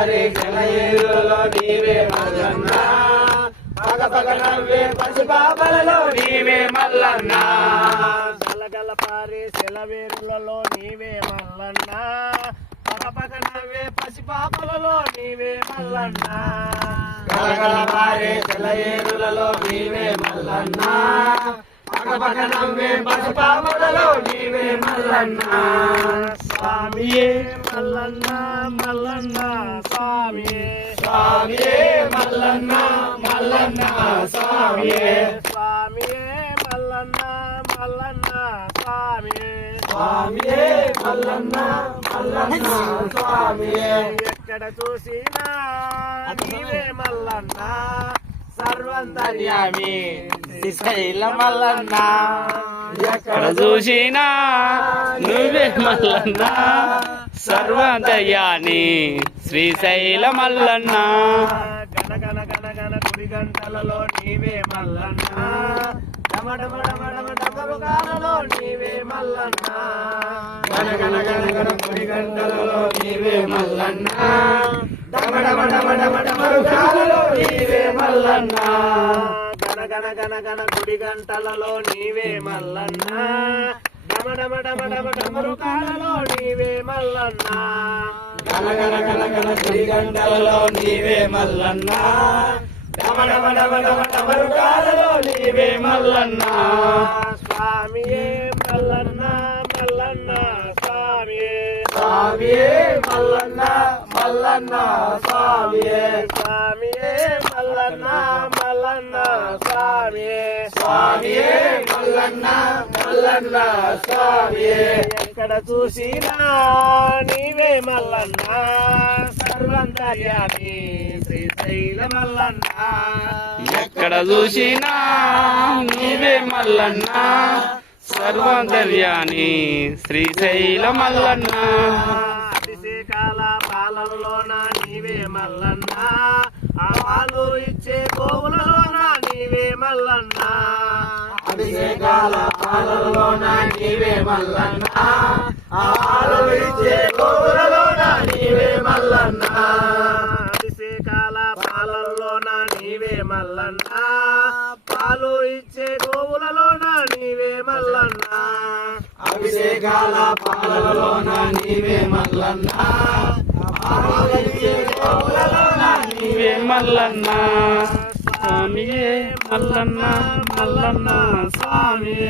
పారే సెలయేరులలో నీవే మల్లన్న పగ పగ నవ్వే పసిపాపలలో నీవే మల్లన్న గలగల పారే సెలవేరులలో నీవే మల్లన్న పగ పగ నవ్వే పసిపాపలలో నీవే మల్లన్న గలగల పారే సెలయేరులలో నీవే మల్లన్న పగ పగ నవ్వే పసిపాపలలో నీవే మల్లన్న స్వామియే మల్లన్న మల్లన్న స్వామియే స్వామియే మల్లన్న మల్లన్న స్వామియే స్వామియే మల్లన్న మల్లన్న స్వామియే స్వామియే మల్లన్న మల్లన్న స్వామియే ఎక్కడ చూసినా నీవే మల్లన్న సర్వంతర్యామి శ్రీశైల మల్లన్న ఎక్కడ చూసినా నువ్వే మల్లన్న సర్వదయాని శ్రీశైల మల్లన్న గణ గణ గణ గణ గుడి గంటలలో నీవే మల్లన్న డమడమడమడమడమరుగాలలో నీవే మల్లన్న గణ గణ గణ గణ గుడి గంటలలో నీవే మల్లన్న డమడమడమడమడమరుగాలలో నీవే మల్లన్న గణ గణ గణ గణ గుడి గంటలలో నీవే మల్లన్న డమడమడమడమరుగాలలో నీవే మల్లన్న గణ గణ గణ గణ గుడి గంటలలో నీవే మల్లన్న డమడమడమడమరుగాలలో నీవే మల్లన్న స్వామియే మల్లన్న మల్లన్న స్వామియే స్వామియే మల్లన్న మల్లన్న స్వామియే స్వామియే మల్లన్న మల్లన్న స్వామియే స్వామియే మల్లన్న మల్లన్న స్వామియే ఎక్కడ చూసినా నీవే మల్లన్న సర్వంతర్యామి శ్రీశైల మల్లన్న ఎక్కడ చూసినా నువ్వే మల్లన్న సర్వదర్యాని శ్రీశైల మల్లన్న అభిషేకాల పాలనలోన నీవే మల్లన్న ఆ పాలు ఇచ్చే గోవులలోన నీవే మల్లన్న అభిషేకాల పాలలోన నీవే మల్లన్న ఆలు ఇచ్చే గోవులలోన నీవే మల్లన్న అభిషేకాల పాలల్లోన నీవే మల్లన్న పాలు ఇచ్చే గోవులలోన నీవే మల్లన్న అభిషేకాల పాలలోన నీవే మల్లన్న ఆలు ఇచ్చే గోవులలోన నీవే మల్లన్న స్వామియే మల్లన్న మల్లన్న స్వామియే